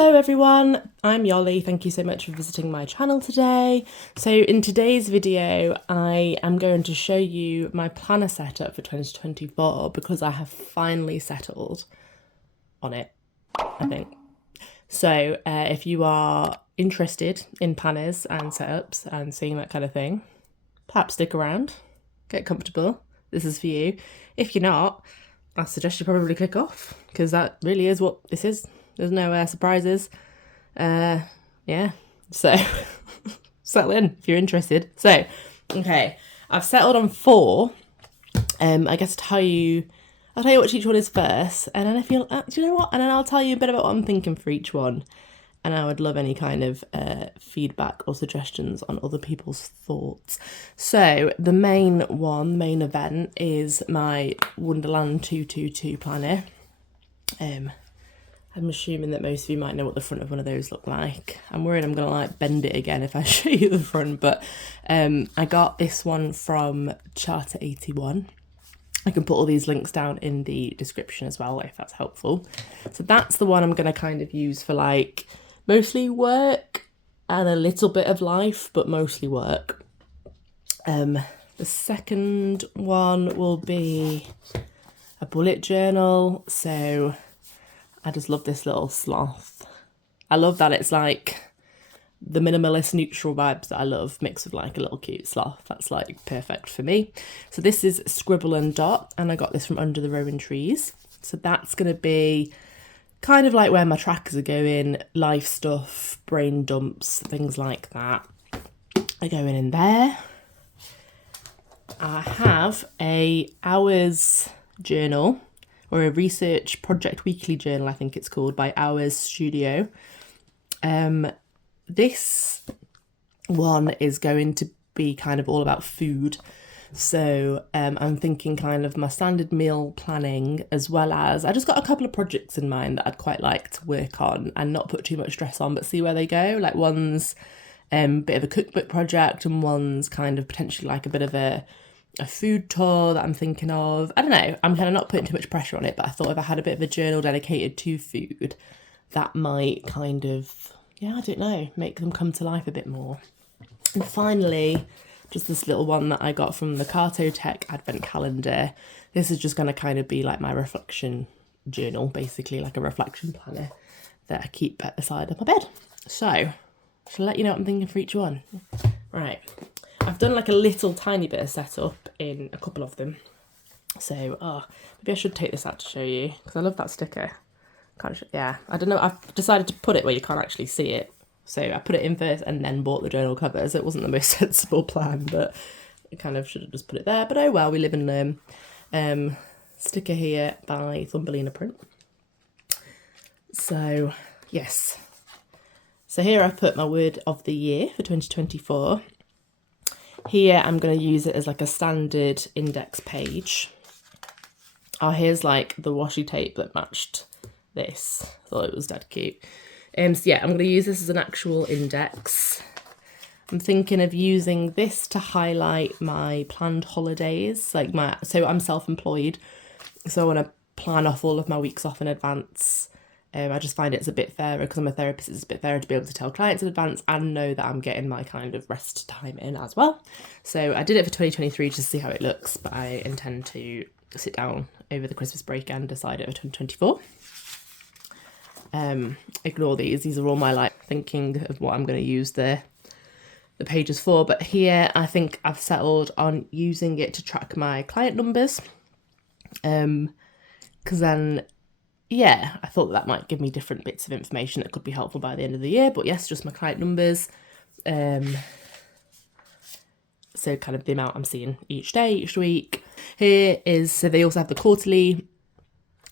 Hello everyone, I'm Yolly. Thank you so much for visiting my channel today. So in today's video, I am going to show you my planner setup for 2024 because I have finally settled on it, I think. So if you are interested in planners and setups and seeing that kind of thing, perhaps stick around, get comfortable. This is for you. If you're not, I suggest you probably click off because that really is what this is. There's no surprises. Yeah, so settle in if you're interested. So, okay, I've settled on 4. I guess I'll tell you what each one is first, and then if you'll, do you know what? And then I'll tell you a bit about what I'm thinking for each one. And I would love any kind of feedback or suggestions on other people's thoughts. So the main event is my Wonderland 222 planner. I'm assuming that most of you might know what the front of one of those look like. I'm worried I'm gonna like bend it again if I show you the front, but I got this one from Charter 81. I can put all these links down in the description as well if that's helpful. So that's the one I'm gonna kind of use for like mostly work and a little bit of life, but mostly work. The second one will be a bullet journal. So I just love this little sloth. I love that it's like the minimalist neutral vibes that I love mixed with like a little cute sloth. That's like perfect for me. So this is Scribble and Dot, and I got this from Under the Rowan Trees. So that's going to be kind of like where my trackers are going, life stuff, brain dumps, things like that are going in there. I have a hours journal, or a research project weekly journal, I think it's called, by Hours Studio. This one is going to be kind of all about food. So I'm thinking kind of my standard meal planning, as well as I just got a couple of projects in mind that I'd quite like to work on and not put too much stress on, but see where they go. Like one's a bit of a cookbook project, and one's kind of potentially like a bit of a food tour that I'm thinking of. I don't know, I'm kind of not putting too much pressure on it, but I thought if I had a bit of a journal dedicated to food, that might kind of, yeah, I don't know, make them come to life a bit more. And finally, just this little one that I got from the Cartotech Advent Calendar. This is just going to kind of be like my reflection journal, basically like a reflection planner that I keep at the side of my bed. So, shall I let you know what I'm thinking for each one? Right. I've done like a little tiny bit of setup in a couple of them. So, maybe I should take this out to show you because I love that sticker. Yeah, I don't know. I've decided to put it where you can't actually see it. So I put it in first and then bought the journal covers. It wasn't the most sensible plan, but I kind of should have just put it there. But oh well, we live in them. Sticker here by Thumbelina Print. So, yes. So here I've put my word of the year for 2024. Here I'm going to use it as like a standard index page. Oh, here's like the washi tape that matched this. I thought it was dead cute. So yeah, I'm going to use this as an actual index. I'm thinking of using this to highlight my planned holidays. So I'm self-employed, so I want to plan off all of my weeks off in advance. I just find it's a bit fairer because I'm a therapist. It's a bit fairer to be able to tell clients in advance and know that I'm getting my kind of rest time in as well. So I did it for 2023 just to see how it looks, but I intend to sit down over the Christmas break and decide it for 2024. Ignore these are all my like thinking of what I'm going to use the pages for, but here I think I've settled on using it to track my client numbers, because then yeah, I thought that might give me different bits of information that could be helpful by the end of the year. But yes, just my client numbers. So kind of the amount I'm seeing each day, each week. Here is, so they also have the quarterly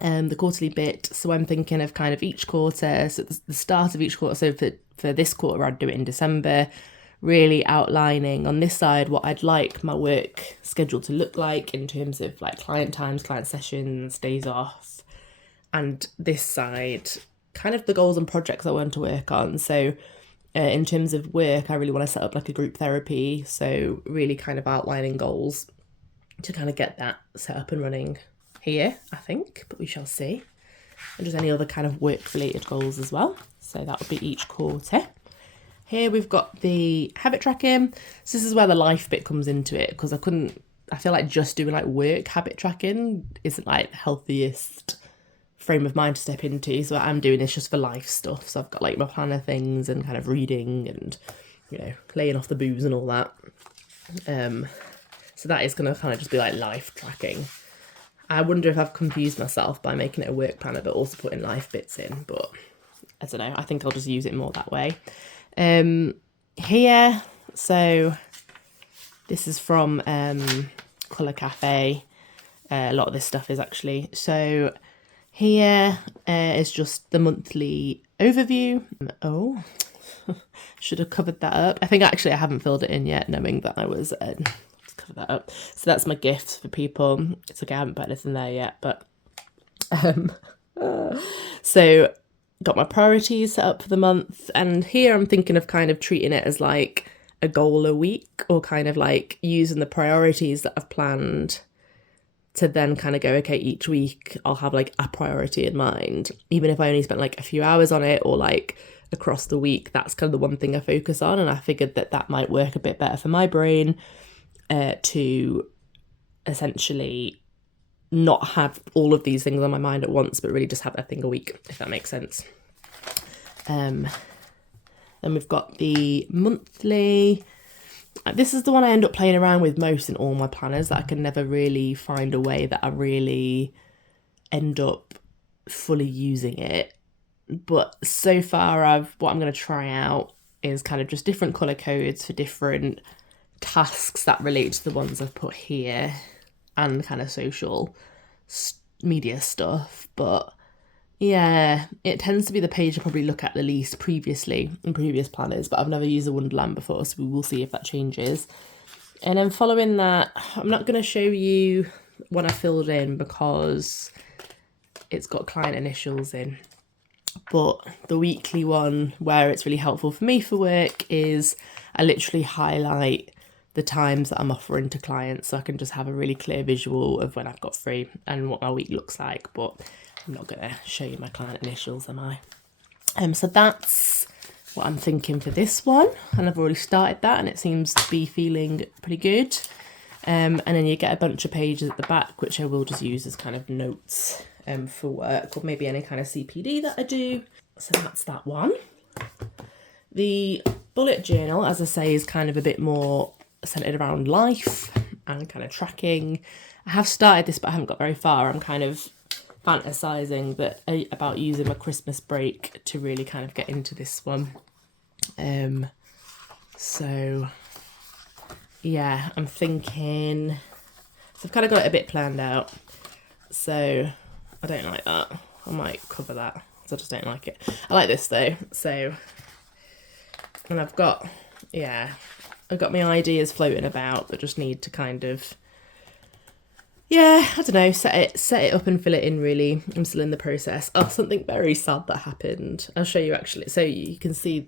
bit. So I'm thinking of kind of each quarter, so the start of each quarter. So for this quarter, I'd do it in December, really outlining on this side what I'd like my work schedule to look like in terms of like client times, client sessions, days off. And this side, kind of the goals and projects I want to work on. So in terms of work, I really want to set up like a group therapy. So really kind of outlining goals to kind of get that set up and running here, I think, but we shall see. and just any other kind of work-related goals as well. So that would be each quarter. Here we've got the habit tracking. So this is where the life bit comes into it, because I feel like just doing like work habit tracking isn't like the healthiest frame of mind to step into. So what I'm doing is just for life stuff. So I've got like my planner things and kind of reading and, you know, laying off the booze and all that. So that is going to kind of just be like life tracking. I wonder if I've confused myself by making it a work planner but also putting life bits in, but I don't know, I think I'll just use it more that way. Here, so this is from Colour Cafe. A lot of this stuff is actually. So here is just the monthly overview. Oh, should have covered that up. I think actually I haven't filled it in yet, knowing that I was cover that up. So that's my gifts for people. It's okay, I haven't put anything there yet, but so got my priorities set up for the month, and here I'm thinking of kind of treating it as like a goal a week, or kind of like using the priorities that I've planned to then kind of go, okay, each week I'll have like a priority in mind, even if I only spent like a few hours on it, or like across the week, that's kind of the one thing I focus on. And I figured that that might work a bit better for my brain, to essentially not have all of these things on my mind at once, but really just have a thing a week, if that makes sense. Then we've got the monthly. This is the one I end up playing around with most in all my planners, that I can never really find a way that I really end up fully using it. But so far, what I'm going to try out is kind of just different colour codes for different tasks that relate to the ones I've put here, and kind of social media stuff. But yeah, it tends to be the page I probably look at the least previously in previous planners, but I've never used a Wonderland before, so we will see if that changes. And then following that, I'm not going to show you when I filled in because it's got client initials in. But the weekly one, where it's really helpful for me for work, is I literally highlight the times that I'm offering to clients, so I can just have a really clear visual of when I've got free and what my week looks like. But I'm not going to show you my client initials, am I? So that's what I'm thinking for this one, and I've already started that, and it seems to be feeling pretty good. And then you get a bunch of pages at the back, which I will just use as kind of notes for work, or maybe any kind of CPD that I do. So that's that one. The bullet journal, as I say, is kind of a bit more centered around life and kind of tracking. I have started this, but I haven't got very far. I'm kind of fantasizing about using my Christmas break to really kind of get into this one. So yeah, I'm thinking, so I've kind of got it a bit planned out. So I don't like that. I might cover that because I just don't like it. I like this though. So, and I've got my ideas floating about, but just need to kind of, I don't know, set it up and fill it in really. I'm still in the process. Oh, something very sad that happened. I'll show you actually. So you can see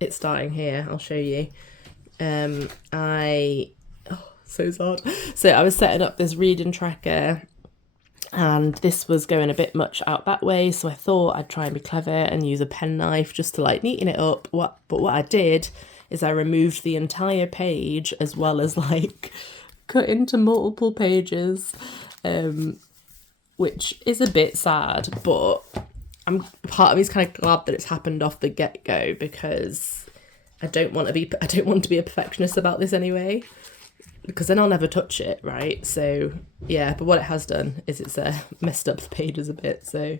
it starting here. I'll show you. So sad. So I was setting up this reading tracker, and this was going a bit much out that way, so I thought I'd try and be clever and use a penknife just to like neaten it up. But what I did is I removed the entire page, as well as like cut into multiple pages, which is a bit sad, but part of me is kind of glad that it's happened off the get-go, because I don't want to be a perfectionist about this anyway, because then I'll never touch it, right? So yeah, but what it has done is it's messed up the pages a bit, so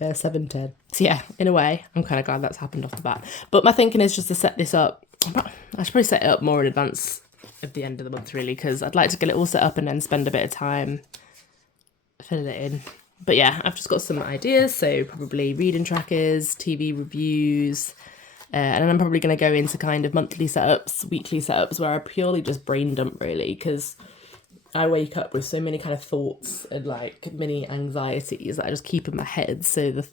7/10. So yeah, in a way, I'm kind of glad that's happened off the bat. But my thinking is just to set this up. I should probably set it up more in advance of the end of the month, really, because I'd like to get it all set up and then spend a bit of time filling it in. But yeah, I've just got some ideas, so probably reading trackers, TV reviews, and then I'm probably going to go into kind of monthly setups, weekly setups, where I purely just brain dump, really, because I wake up with so many kind of thoughts and like mini anxieties that I just keep in my head. So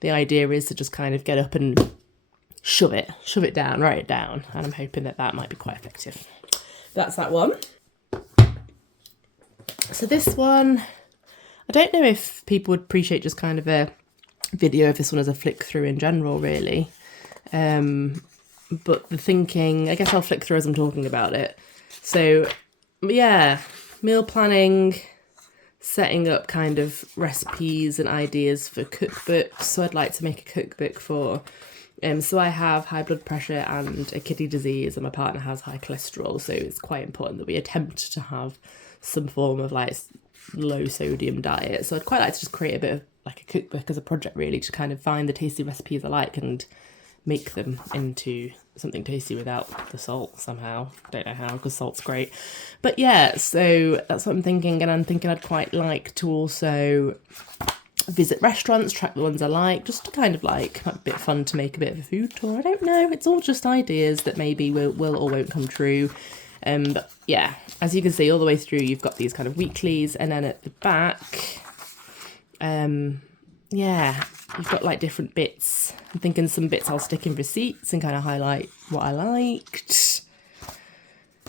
the idea is to just kind of get up and shove it down, write it down, and I'm hoping that might be quite effective. That's that one. So this one, I don't know if people would appreciate just kind of a video of this one as a flick through in general, really. But the thinking, I guess I'll flick through as I'm talking about it. So yeah, meal planning, setting up kind of recipes and ideas for cookbooks. So I'd like to make a cookbook for, so I have high blood pressure and a kidney disease, and my partner has high cholesterol. So it's quite important that we attempt to have some form of like low sodium diet. So I'd quite like to just create a bit of like a cookbook as a project, really, to kind of find the tasty recipes I like and make them into something tasty without the salt somehow. Don't know how, because salt's great. But yeah, so that's what I'm thinking. And I'm thinking I'd quite like to also visit restaurants, track the ones I like, just to kind of like, might be a bit fun to make a bit of a food tour. I don't know. It's all just ideas that maybe will or won't come true. But yeah, as you can see all the way through, you've got these kind of weeklies, and then at the back, yeah, you've got like different bits. I'm thinking some bits I'll stick in receipts and kind of highlight what I liked.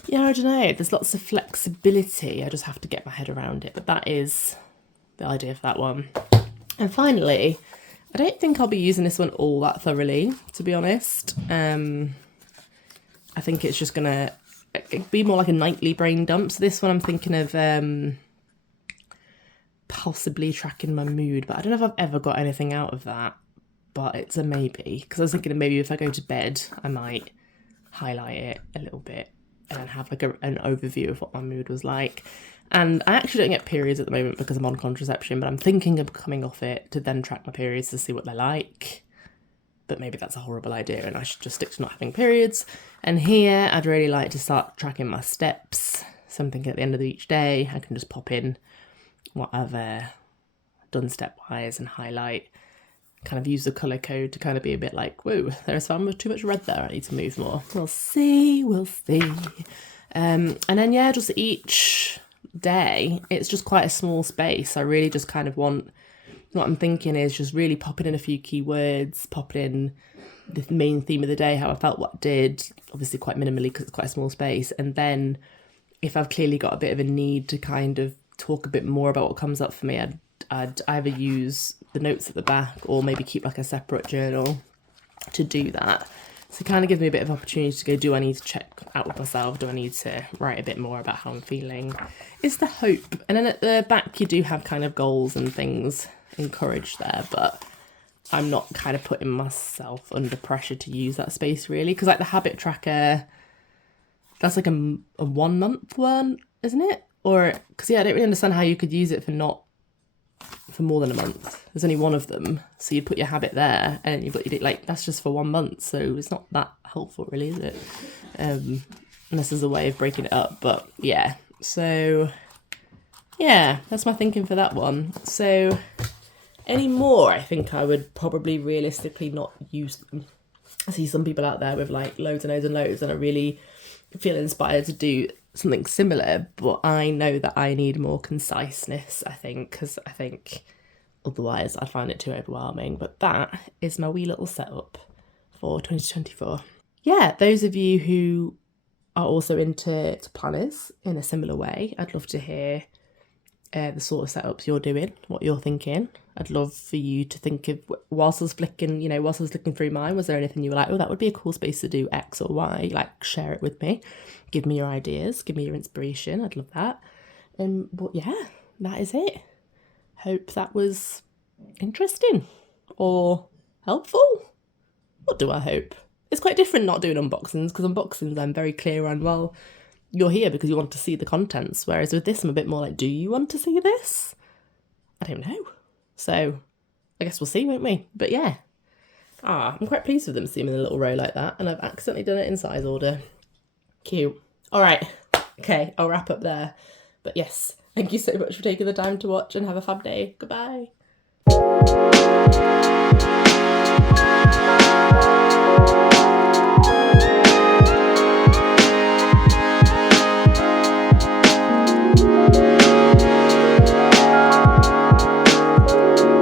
Yeah, I don't know. There's lots of flexibility. I just have to get my head around it. But that is the idea for that one. And finally, I don't think I'll be using this one all that thoroughly, to be honest. I think it's just going to be more like a nightly brain dump. So this one I'm thinking of possibly tracking my mood, but I don't know if I've ever got anything out of that, but it's a maybe, because I was thinking maybe if I go to bed I might highlight it a little bit and then have like an overview of what my mood was like. And I actually don't get periods at the moment because I'm on contraception, but I'm thinking of coming off it to then track my periods to see what they're like. But maybe that's a horrible idea and I should just stick to not having periods. And here I'd really like to start tracking my steps. So I'm thinking at the end of each day I can just pop in what I've done stepwise and highlight, kind of use the colour code to kind of be a bit like, whoa, there's too much red there, I need to move more. We'll see. And then yeah, just each day, it's just quite a small space. I really just kind of want, what I'm thinking is just really popping in a few keywords, popping in the main theme of the day, how I felt, what I did, obviously quite minimally because it's quite a small space. And then if I've clearly got a bit of a need to kind of talk a bit more about what comes up for me, I'd either use the notes at the back or maybe keep like a separate journal to do that. So it kind of gives me a bit of opportunity to go, do I need to check out with myself? Do I need to write a bit more about how I'm feeling? Is the hope. And then at the back you do have kind of goals and things encouraged there, but I'm not kind of putting myself under pressure to use that space really, because like the habit tracker, that's like a 1 month one, isn't it? Or, because yeah, I don't really understand how you could use it for more than a month. There's only one of them, so you put your habit there and you've got your, like, that's just for 1 month, so it's not that helpful really, is it? Unless there's a way of breaking it up. But yeah, so yeah, that's my thinking for that one. So any more, I think I would probably realistically not use them. I see some people out there with like loads and loads and loads, and I really feel inspired to do something similar, but I know that I need more conciseness, I think, because I think otherwise I'd find it too overwhelming. But that is my wee little setup for 2024. Yeah, those of you who are also into planners in a similar way, I'd love to hear the sort of setups you're doing, what you're thinking. I'd love for you to think of, whilst I was flicking through mine, was there anything you were like, oh, that would be a cool space to do X or Y? Like, share it with me. Give me your ideas. Give me your inspiration. I'd love that. But yeah, that is it. Hope that was interesting or helpful. What do I hope? It's quite different not doing unboxings, because unboxings I'm very clear on, well, you're here because you want to see the contents. Whereas with this, I'm a bit more like, do you want to see this? I don't know. So I guess we'll see, won't we? But yeah. I'm quite pleased with them seeing in a little row like that. And I've accidentally done it in size order. Cute. All right. Okay, I'll wrap up there. But yes, thank you so much for taking the time to watch, and have a fab day. Goodbye.